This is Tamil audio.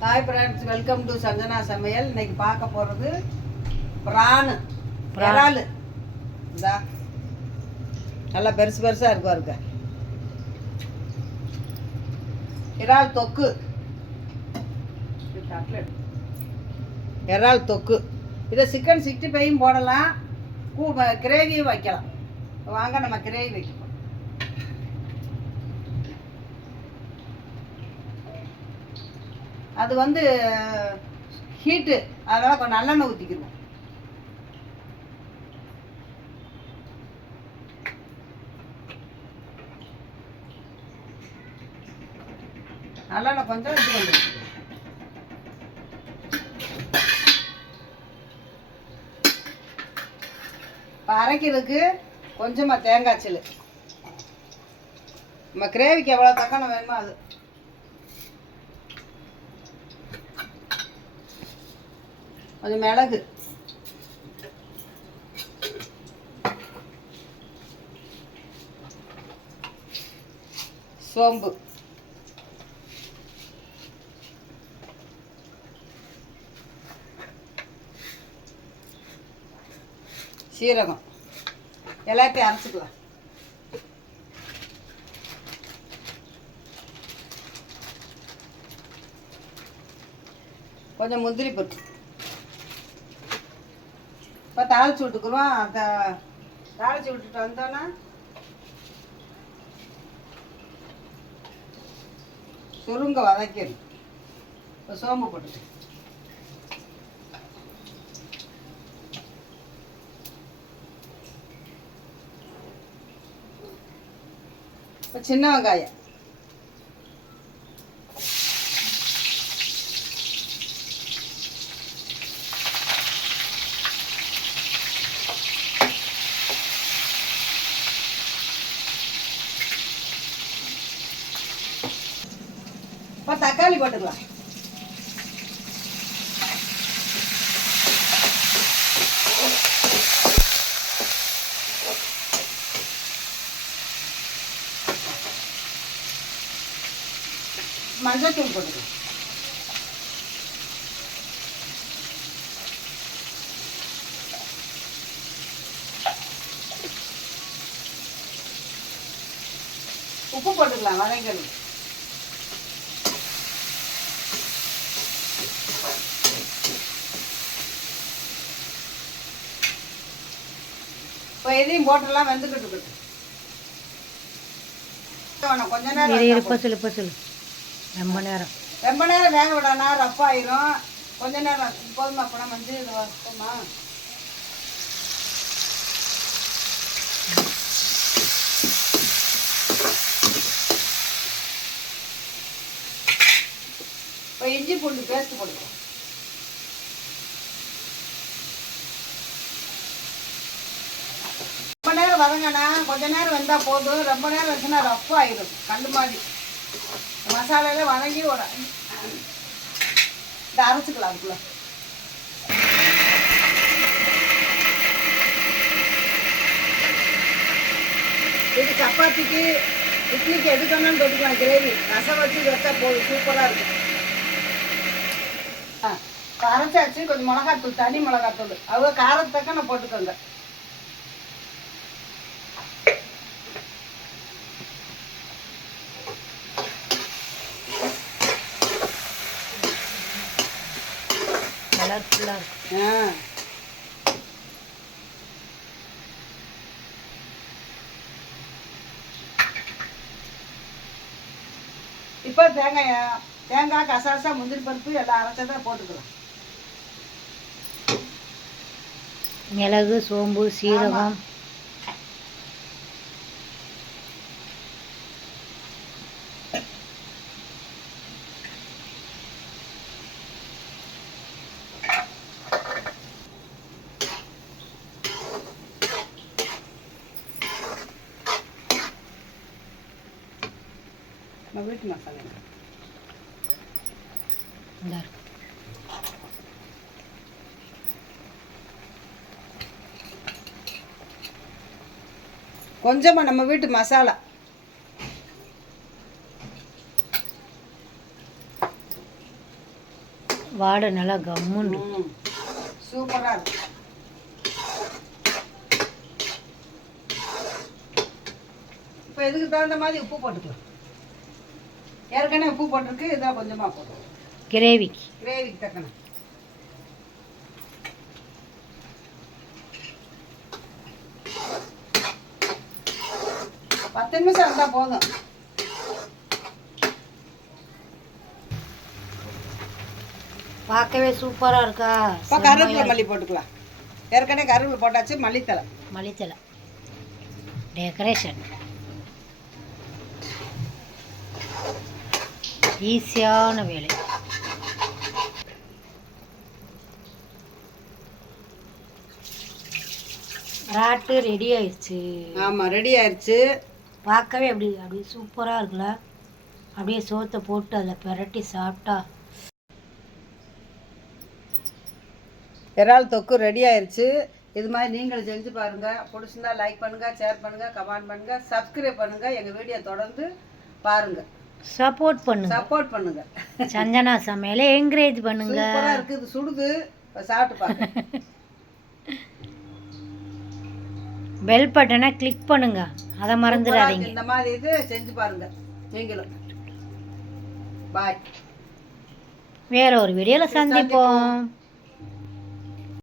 Hi friends, welcome to Sanjana சமையல். இன்னைக்கு பார்க்க போகிறது இறால். இதா நல்லா பெருசு பெருசாக இருக்கும் பாருங்க. இறால் தொக்கு, இறால் தொக்கு. இதை சிக்கன் 65 போடலாம், கிரேவியும் வைக்கலாம். வாங்க நம்ம கிரேவி வைக்கலாம். அது வந்து ஹீட்டு, அதனால் கொஞ்சம் நல்லெண்ணெய் ஊற்றிக்கிடுவோம். நல்லெண்ணெய் கொஞ்சம் இது கொஞ்சம். இப்போ அரைக்கிறதுக்கு கொஞ்சமாக தேங்காய் சில்லு. நம்ம கிரேவிக்கு எவ்வளோ தக்காளி வேணுமோ அது. கொஞ்சம் மிளகு, சோம்பு, சீரகம் எல்லாத்தையும் அரைச்சிக்கலாம். கொஞ்சம் முந்திரி பருப்பு. இப்போ தாளிச்சு விட்டுக்குறோம். அந்த தாளிச்சு விட்டுட்டு வந்தோன்னா சுருங்க வதக்கணும். இப்போ சோம்பு போட்டுட்டு இப்போ சின்ன வெங்காயம், இப்போ தக்காளி போட்டுக்கலாம். மஞ்சள் போட்டுக்கலாம். உப்பு போட்டுக்கலாம் வதங்கணும். இப்போ எதையும் போட்டெல்லாம் வெந்துக்கிட்டு இருக்கட்டும். கொஞ்ச நேரம் ரொம்ப நேரம் வேக விடனா ரஃப் ஆயிரும். கொஞ்ச நேரம் போதுமா? பணம் வந்து இது வைப்போமா? இப்போ இஞ்சி பூண்டு பேஸ்ட் போடுவோம். ரொம்ப நேரம் வதங்கினா கொஞ்ச நேரம் வெந்தால் போதும். ரொம்ப நேரம் வச்சுன்னா ரஃப் ஆயிடும், கல் மாதிரி. மசாலாவில் வதங்கி ஒரு இதை அரைச்சிக்கலாம். அதுக்குள்ள இது சப்பாத்திக்கு இட்லிக்கு எடுக்கணும்னு தொட்டுக்கலாம். கிரேவி ரசம் வச்சு வச்சா போதும், சூப்பராக இருக்கும். இப்போ அரைச்சாச்சு. கொஞ்சம் மிளகாத்தூள், தனி மிளகாத்தூள், அவங்க காரத்தக்க நான் போட்டுக்கோங்க. இப்போ தேங்காய் கசாசா முந்திரி பருப்பு எல்லாம் அரைச்சதை போட்டுக்கலாம். மிளகு, சோம்பு, சீரகம், வீட்டு மசாலா கொஞ்சமாக நம்ம வீட்டு மசாலா. வாடை நல்லா கம்முன்னு. சூப்பராக இருக்கும். இப்போ இதுக்கு தகுந்த மாதிரி உப்பு போட்டுக்கலாம். ஏற்கனவே உப்பு போட்டிருக்கு, இதான் கொஞ்சமாக போடுறோம் கிரேவிக்கு தக்கன. பத்து நிமிஷம் இருந்தால் போதும். பார்க்கவே சூப்பராக இருக்கா. இப்போ கருவேப்பிலை மல்லி போட்டுக்கலாம். ஏற்கனவே கருவேப்பிலை போட்டாச்சு. மல்லித்தலை டெக்கரேஷன். ஈஸியான வேலை. ராட்டு ரெடி ஆயிடுச்சு. ஆமாம், ரெடி ஆயிடுச்சு. பார்க்கவே அப்படி சூப்பராக இருக்குல்ல. அப்படியே சோத்தை போட்டு அதில் பிரட்டி சாப்பிட்டா. இறால் தொக்கு ரெடி ஆயிடுச்சு. இது மாதிரி நீங்களும் செஞ்சு பாருங்கள். பிடிச்சிருந்தா லைக் பண்ணுங்கள், ஷேர் பண்ணுங்கள், கமெண்ட் பண்ணுங்கள், சப்ஸ்கிரைப் பண்ணுங்கள். எங்கள் வீடியோ தொடர்ந்து பாருங்கள், சப்போர்ட் பண்ணுங்க. சஞ்சனா சமையலை என்கரேஜ் பண்ணுங்க. சூப்பராக இருக்குது. இது சுடுது, சாப்பிட்டு பாருங்க. பெல் பட்டனை கிளிக் பண்ணுங்க, அதை மறந்துடாதீங்க. இந்த மாதிரி இது செஞ்சு பாருங்க நீங்களும். பாய். வேற ஒரு வீடியோல சந்திப்போம்.